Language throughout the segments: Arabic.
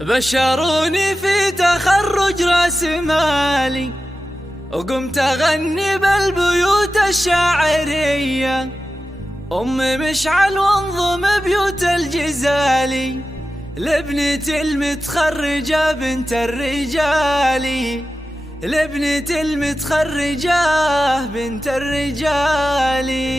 بشروني في تخرج راس مالي، وقمت أغني بالبيوت الشاعرية، أم مشعل وانظم بيوت الجزالي، لابنة المتخرجة بنت الرجالي، لابنة المتخرجة بنت الرجالي.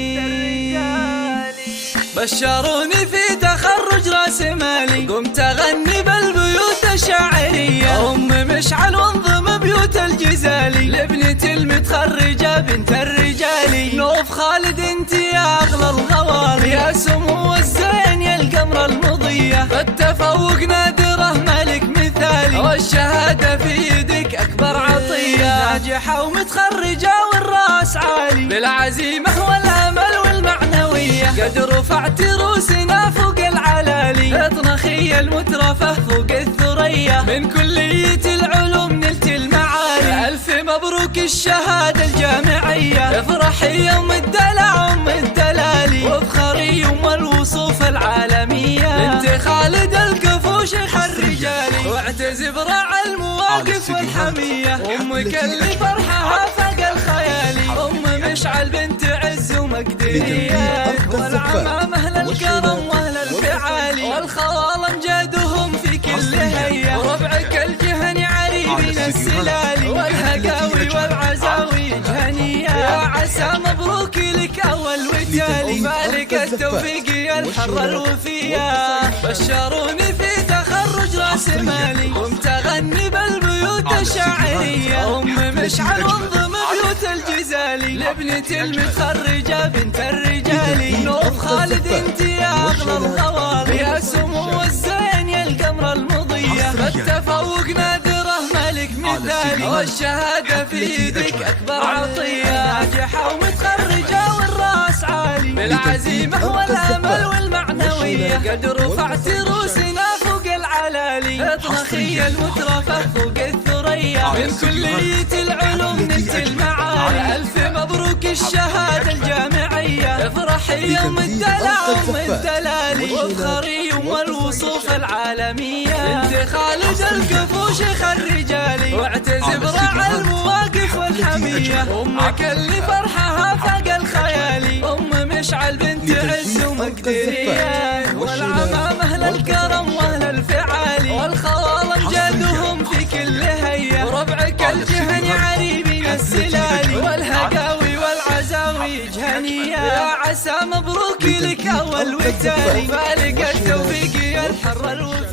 بشروني في تخرج راس مالي، قمت أغني بالبيوت الشاعرية، أم مشعل وانظم بيوت الجزالي، لابنة المتخرجة بنت الرجالي. نوف خالد انت يا أغلى الغوالي، يا سمو الزين يا القمر المضية، فالتفوق نادره ملك مثالي، والشهادة في يدك أكبر عطية، ناجحة ومتخرجة والراس عالي، بالعزيمة والأمل والمعنوية، قد رفعت روسنا فوق العلالي، اطنخي المترفة فوق الثريا، من كلية العلوم نلت المعالي، ألف مبروك الشهادة الجامعية، افرحي يوم الدلع أم الدلالي، وافخري يوم الوصوف العالمية، بنت خالد الكفو شيخ الرجالي، واعتز براع المواقف والحمية، أمك اللي فرحها فاق الخيالي، أم مشعل بنت عز ومقدرية، والعمام أهل الكرم وأهل الفعالي، والخوال امجادهم في كل هية، وربعك الجهني عريبين السلالي، والهقاوي والعزاوي جهنية، يا عسى مبروك لك أول وتالي، وفالك التوفيق يا الحرة الوفية. بشروني في تخرج راس مالي، قمت أغني بالبيوت الشاعرية، أم مشعل وانظم بيوت الجزالي، لابنة المتخرجة بنت الرجالي. نوف خالد انت يا أغلى الغوالي، يا سمو الزين يا القمر المضية، فالتفوق نادره ملك مثالي، والشهادة في يدك أكبر عطية، ناجحة ومتخرجة والراس عالي، بالعزيمة والأمل والمعنوية، قد رفعت روسنا فوق العلالي، اطنخي المترفة فوق الثريا، من كلية العلوم نلت المعالي، ألف مبروك الشهادة الجامعية، افرحي يوم الدلع أم الدلالي، وافخري يوم الوصوف العالمية، بنت خالد الكفو شيخ الرجالي، واعتز براع المواقف والحمية، أمك اللي فرحها فاق الخيالي، أم مشعل بنت عز ومقدرية، والعمام أهل الكرم وأهل الفعالي، والخوال امجادهم في كل هية، وربعك الجهني عريبين السلالي، والهقاوي والعزاوي جهنية، يا عسى مبروك لك أول وتالي، فالك التوفيق يا الحرة الوفية.